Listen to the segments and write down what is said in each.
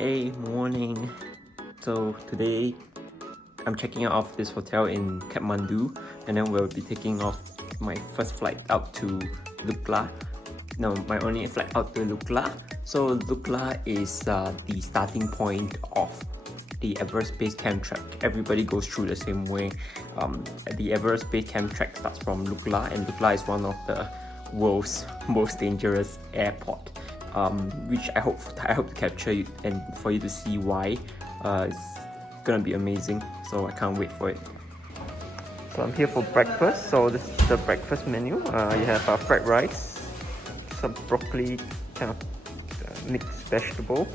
Hey, morning. So today I'm checking out of this hotel in Kathmandu, and then we'll be taking off my first flight out to Lukla. No, my only flight out to Lukla. So Lukla is the starting point of the Everest Base Camp trek. Everybody goes through the same way. The Everest Base Camp trek starts from Lukla, and Lukla is one of the world's most dangerous airport. Which I hope to capture you and for you to see why. It's gonna be amazing, so I can't wait for it. So I'm here for breakfast. So this is the breakfast menu. You have fried rice, some broccoli, kind of mixed vegetable.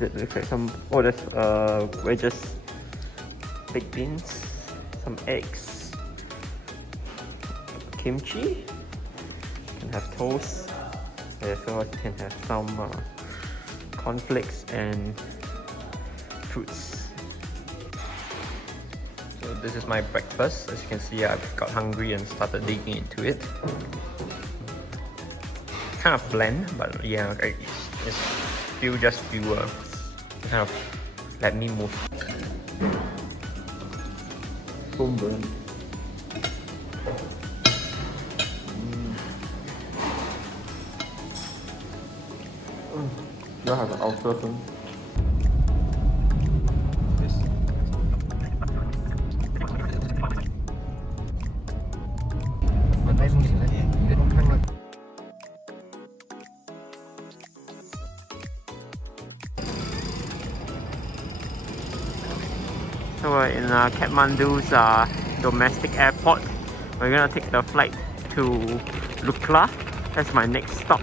Looks like some there's wedges, baked beans, some eggs, kimchi. You can have toast. As well as you can have some cornflakes and fruits. So this is my breakfast. As you can see, I've got hungry and started digging into it. Kind of bland, but yeah, it's just fewer. Kind of let me move. Boom burn. You have an ulcer soon. So we're in Kathmandu's domestic airport. We're gonna take the flight to Lukla. That's my next stop.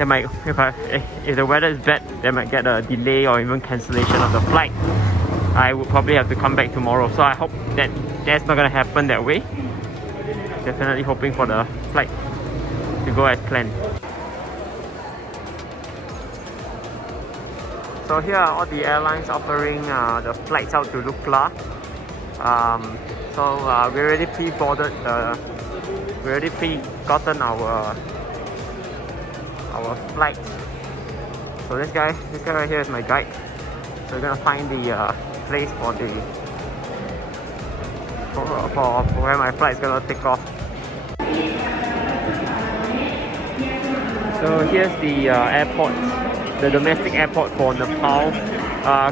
If the weather is bad, they might get a delay or even cancellation of the flight. I would probably have to come back tomorrow, so I hope that that's not gonna happen that way. Definitely hoping for the flight to go as planned. So here are all the airlines offering the flights out to Lukla. We already pre-boarded we already pre-gotten our flight. So this guy right here is my guide. So we're gonna find the place for where my flight is gonna take off. So here's the airport, the domestic airport for Nepal,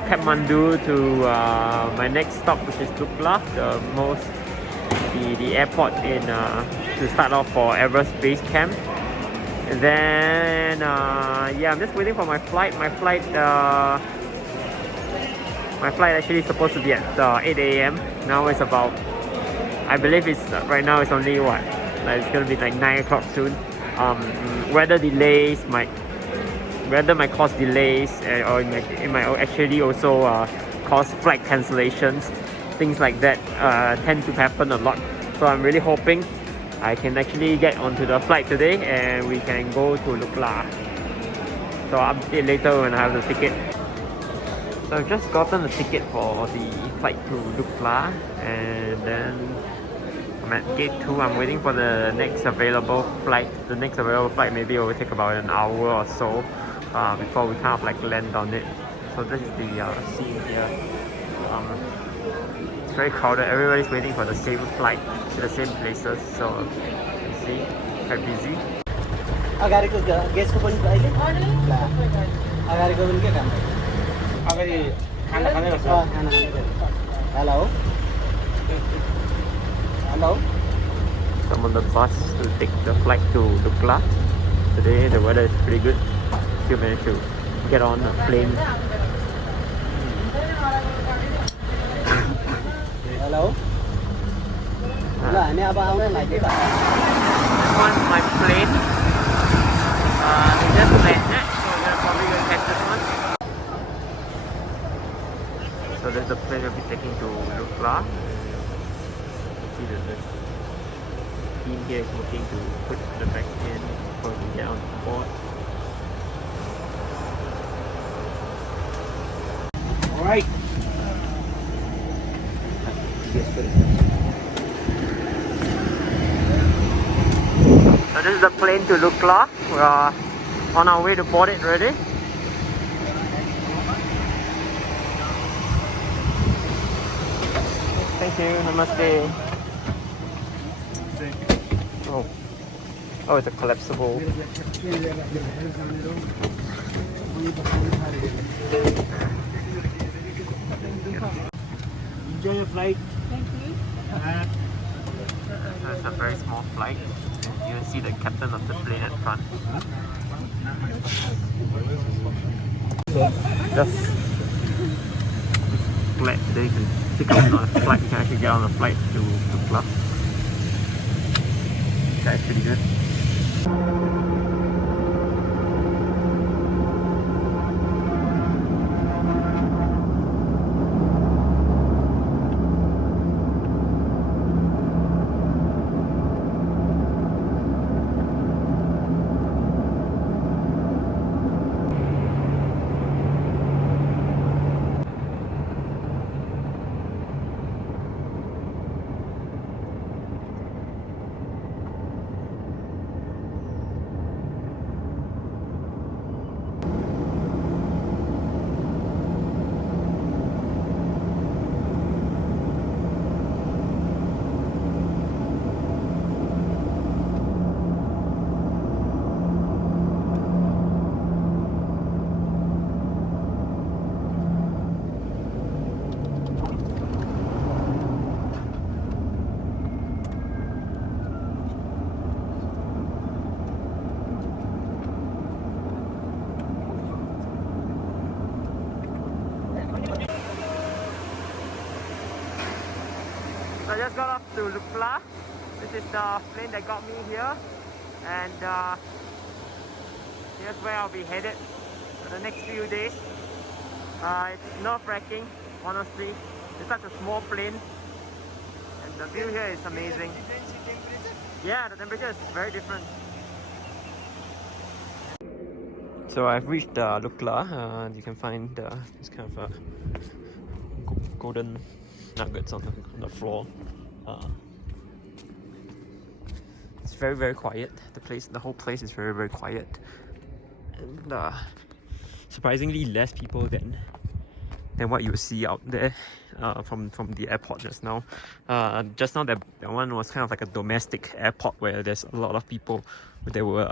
Kathmandu to my next stop, which is Lukla, the airport in to start off for Everest Base Camp. And then yeah, I'm just waiting for my flight. My flight actually is supposed to be at 8 a.m. Now it's about, I believe it's right now it's only what, like it's gonna be like 9 o'clock soon. Weather might cause delays, or it might actually also cause flight cancellations. Things like that tend to happen a lot. So I'm really hoping I can actually get onto the flight today and we can go to Lukla. So I'll update later when I have the ticket. So I've just gotten the ticket for the flight to Lukla, and then I'm at gate 2. I'm waiting for the next available flight. The next available flight maybe it will take about an hour or so before we kind of like land on it. So this is the scene here. It's very crowded. Everybody's waiting for the same flight to the same places. So you see, quite busy. Hello. I'm on the bus to take the flight to Lukla. Today the weather is pretty good. Still managed to get on a plane. Hello. This one's my plane. It just landed, so we're probably gonna catch this one. So there's the plane we'll be taking to Lukla. See that the team here is working to put the bags in before we get on board. Alright. So this is the plane to Lukla. On our way to board it, ready? Thank you, namaste. Oh, oh, it's a collapsible. Enjoy your flight. Thank you. It's a very small flight. You can see the captain of the plane at front. Just glad that you can pick up on a flight. You can actually get on a flight to Lukla. That's pretty good. So I just got off to Lukla. This is the plane that got me here, and here's where I'll be headed for the next few days. It's nerve-wracking, honestly. It's such a small plane, and the view here is amazing. Yeah, the temperature is very different. So I've reached Lukla. You can find this kind of golden nuggets on the floor. It's very quiet. The whole place is very quiet, and surprisingly less people than what you see out there from the airport just now. Just now that one was kind of like a domestic airport where there's a lot of people. They were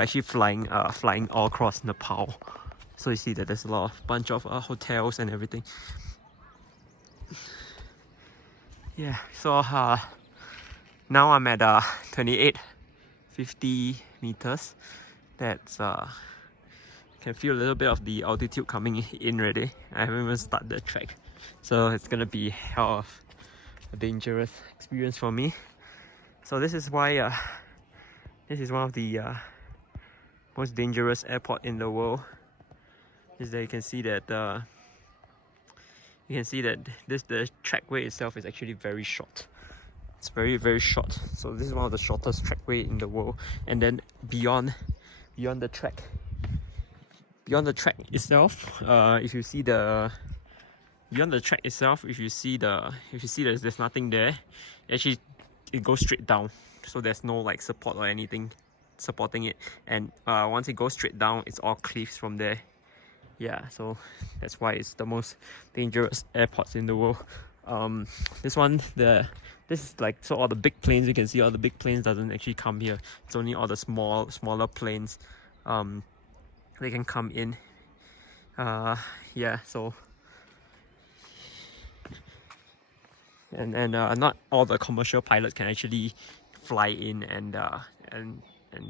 actually flying all across Nepal. So you see that there's a bunch of hotels and everything. Yeah, so now I'm at 2850 meters. That's can feel a little bit of the altitude coming in already. I haven't even started the trek, so it's gonna be hell of a dangerous experience for me. So this is why this is one of the most dangerous airport in the world. Is that you can see that the trackway itself is actually very short. It's very short. So this is one of the shortest trackway in the world. And then beyond the track itself, if you see there's nothing there, actually it goes straight down. So there's no like support or anything supporting it. And once it goes straight down, it's all cliffs from there. Yeah, so that's why it's the most dangerous airports in the world. This is like, so all the big planes, you can see all the big planes doesn't actually come here. It's only all the smaller planes they can come in. Yeah, so and not all the commercial pilots can actually fly in and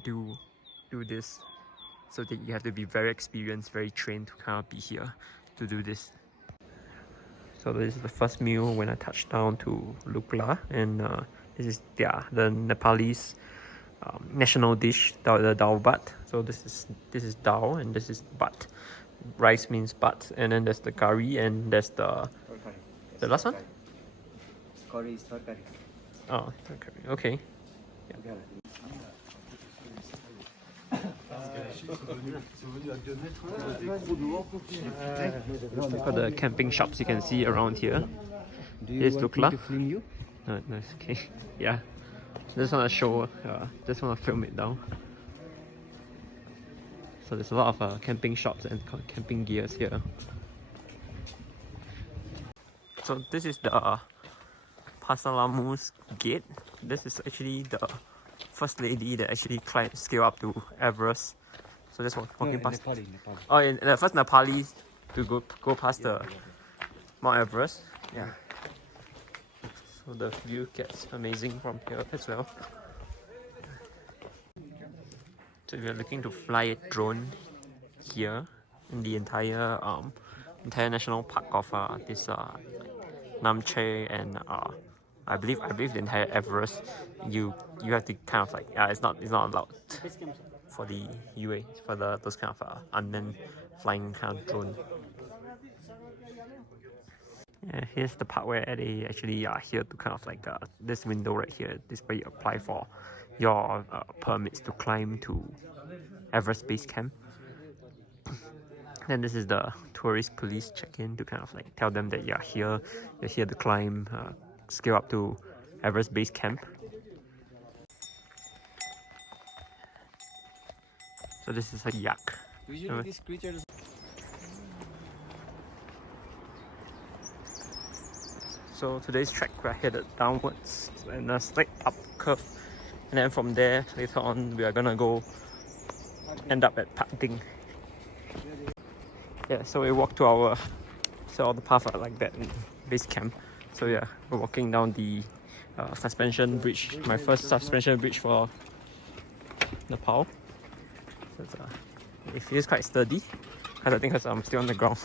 do this. So that you have to be very experienced, very trained to kind of be here to do this. So this is the first meal when I touched down to Lukla, and this is the Nepalese national dish, the dal bhat. So this is dal and this is bhat. Rice means bhat, and then there's the curry and there's the last one. Curry is tarkari. Oh, curry. Okay. Yeah. For the camping shops you can see around here. Here's Lukla. No, it's okay. Yeah. Just want to show, just want to film it down. So there's a lot of camping shops and camping gears here. So this is the Pasalamu's gate. This is actually the first lady that actually scaled up to Everest. So just walking past. Nepali. Oh, in the first Nepalese to go past the Mount Everest. Yeah. So the view gets amazing from here as well. So we are looking to fly a drone here in the entire national park of this Namche and I believe the entire Everest. You have to kind of like it's not allowed for the UA for those kind of unmanned flying kind of drone. Yeah, here's the part where they actually are here to kind of like this window right here. This is where you apply for your permits to climb to Everest Base Camp. Then this is the tourist police check-in to kind of like tell them that you're here to climb, scale up to Everest Base Camp. So this is a yak. Usually these creatures. So today's trek we're headed downwards and a slight up curve, and then from there later on we are gonna go end up at Phatding. Yeah, so we walk to all the path are like that in base camp. So yeah, we're walking down the suspension bridge, my first suspension bridge for Nepal. So it feels quite sturdy, because I think I'm still on the ground.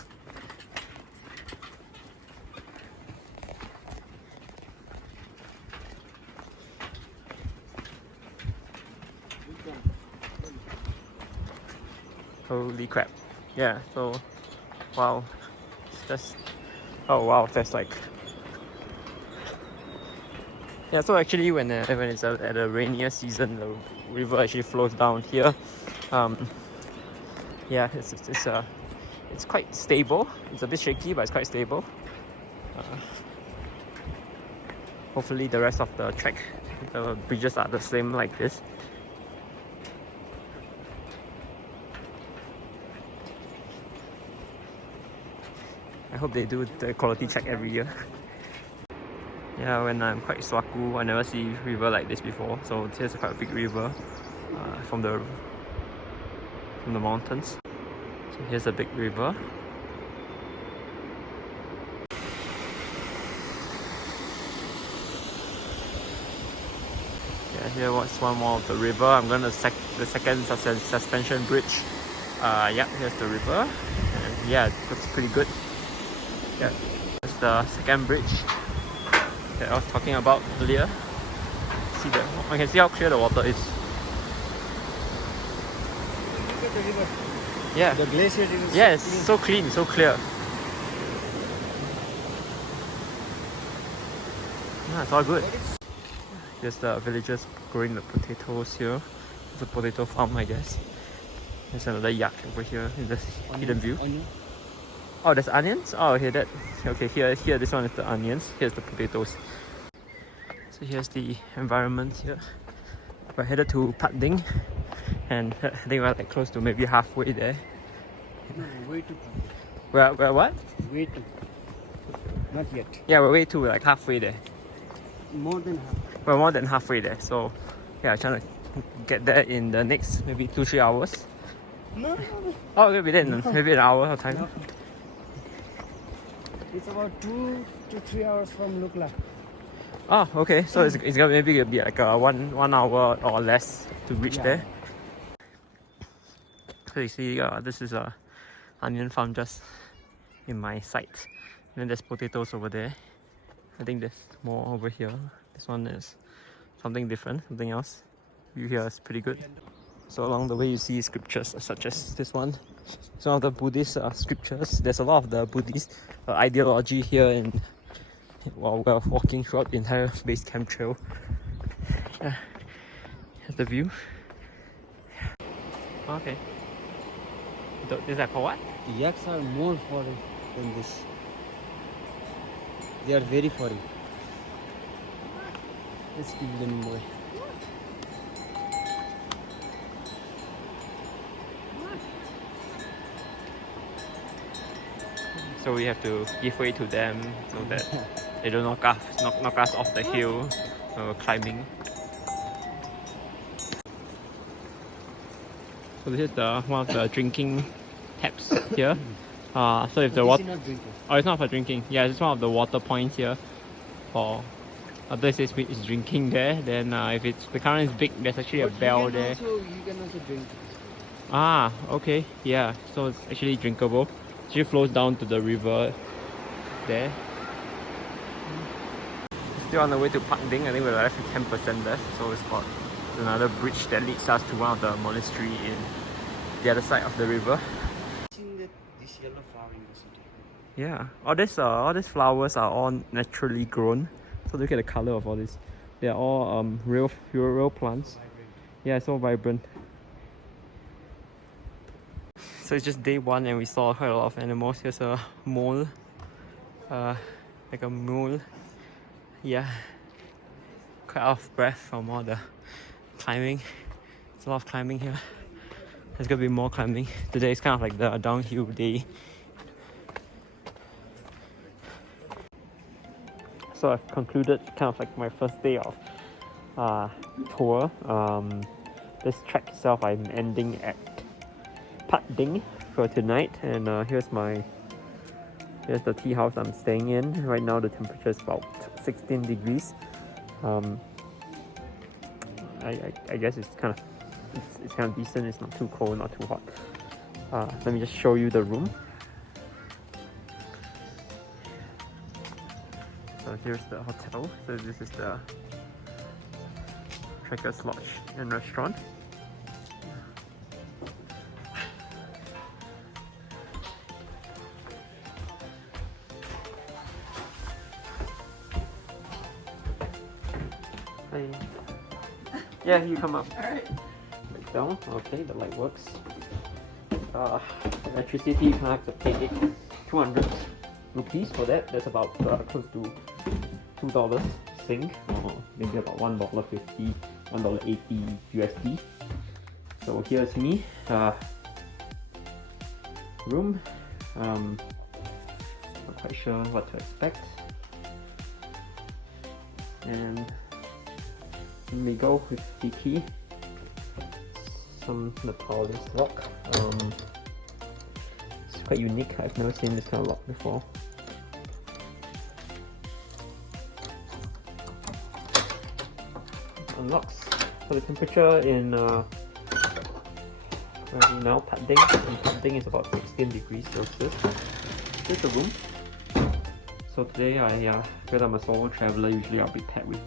Holy crap. Yeah, so wow. It's just there's like yeah, so actually when it's at a rainier season, the river actually flows down here. Yeah, it's quite stable. It's a bit shaky, but it's quite stable. Hopefully the rest of the trek, the bridges are the same like this. I hope they do the quality check every year. Yeah, when I'm quite swaku, I never see river like this before. So here's quite a big river from the mountains. So here's a big river. Yeah, here was one more of the river. I'm gonna the second suspension bridge. Yeah, here's the river. And yeah, it looks pretty good. Yeah, that's the second bridge that I was talking about earlier. See that? I can see how clear the water is. Look at the river. Yeah. The glacier is Yeah, it's so clean, so clear. Yeah, it's all good. Here's the villagers growing the potatoes here. It's a potato farm, I guess. There's another yak over here in this hidden view. Onion. Oh, there's onions? Oh, okay, here, this one is the onions. Here's the potatoes. So here's the environment here. We're headed to Phatding, and I think we're like close to maybe halfway there. No, way too far. We're what? Way too. Not yet. Yeah, we're way too like halfway there. More than half. We're more than halfway there. So yeah, trying to get there in the next maybe 2-3 hours. No. Oh, maybe then maybe an hour of time. No. It's about 2 to 3 hours from Lukla. Oh, okay. So it's gonna maybe be like a one hour or less to reach there. So you see, this is a onion farm just in my sight. And then there's potatoes over there. I think there's more over here. This one is something different, something else. View here is pretty good. So along the way you see scriptures such as this one. Some of the Buddhist scriptures. There's a lot of the Buddhist ideology here while we're walking throughout the entire base camp trail. Here's the view. Okay. Is that for what? Yaks are more furry than this. They are very furry. Let's keep them away. so we have to give way to them so that they don't knock us off the hill climbing. So this is one of the drinking taps here. So if the water, oh, it's not for drinking. Yeah, it's one of the water points here. For this is drinking there. Then if the current is big, there's actually a bell there. You can also drink. Ah, okay, yeah. So it's actually drinkable. It actually flows down to the river there. Still on the way to Phatding. I think we're left with 10% left. So it's got another bridge that leads us to one of the monastery in the other side of the river. Seeing that this yellow flowering is different. Yeah, all these flowers are all naturally grown. So look at the color of all this. They are all real plants. Yeah, it's so vibrant. So it's just day one and we saw quite a lot of animals. Here's a mole, like a mole. Yeah, quite out of breath from all the climbing. It's a lot of climbing here. There's gonna be more climbing. Today is kind of like the downhill day. So I've concluded kind of like my first day of tour. This trek itself I'm ending at Phatding for tonight, and here's the tea house I'm staying in. Right now the temperature is about 16 degrees. I guess it's kind of decent. It's not too cold, not too hot. Let me just show you the room. So here's the hotel. So this is the Trekkers Lodge and Restaurant. Hi. Yeah, you come up. Alright. Right down. Okay, the light works. Electricity, you kind of have to pay 200 rupees for that. That's about close to $2 Sing, or maybe about $1.50, $1.80 USD. So here's me. Room. Not quite sure what to expect. And here we go with the key. Some Nepalese lock. It's quite unique. I've never seen this kind of lock before. Unlocks. So the temperature in where are we now? Phatding is about 16 degrees Celsius. Here's the room. So today because I'm a solo traveler, usually I'll be paired with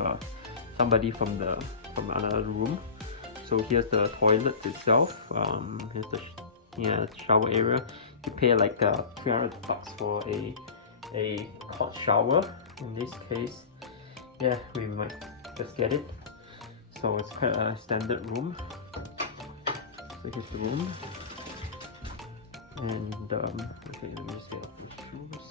somebody from another room. So here's the toilet itself. Here's the shower area. You pay like $300 for a hot shower. In this case, yeah, we might just get it. So it's quite a standard room. So here's the room. And okay, let me just get off the shoes.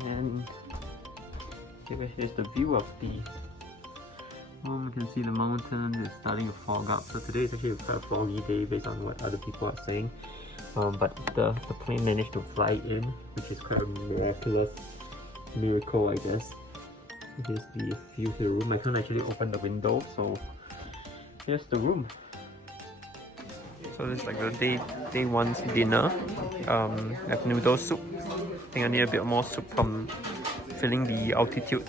And here's the view of the room. You can see the mountain is starting to fog up. So today is actually quite a foggy day based on what other people are saying. But the plane managed to fly in, which is quite a miracle, I guess. Here's the view to the room. I can't actually open the window, so here's the room. So this is like the day one's dinner. I have noodle soup. I think I need a bit more soup from feeling the altitude.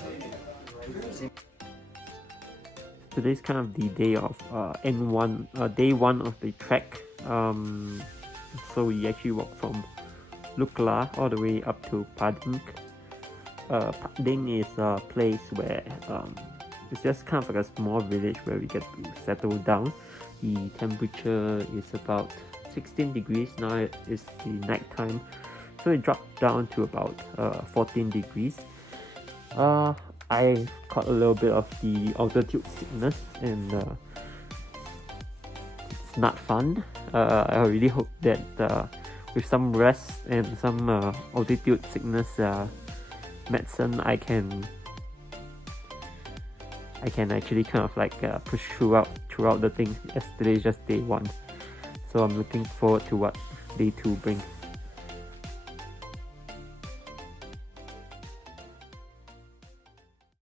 Today's kind of the day of day one of the trek. So we actually walk from Lukla all the way up to Phatding. Phatding is a place where it's just kind of like a small village where we get to settle down. The temperature is about 16 degrees. Now it's the night time, so it dropped down to about 14 degrees. I caught a little bit of the altitude sickness, and it's not fun. I really hope that with some rest and some altitude sickness medicine, I can actually kind of like push throughout the thing. Yesterday is just day one, So I'm looking forward to what day 2 brings.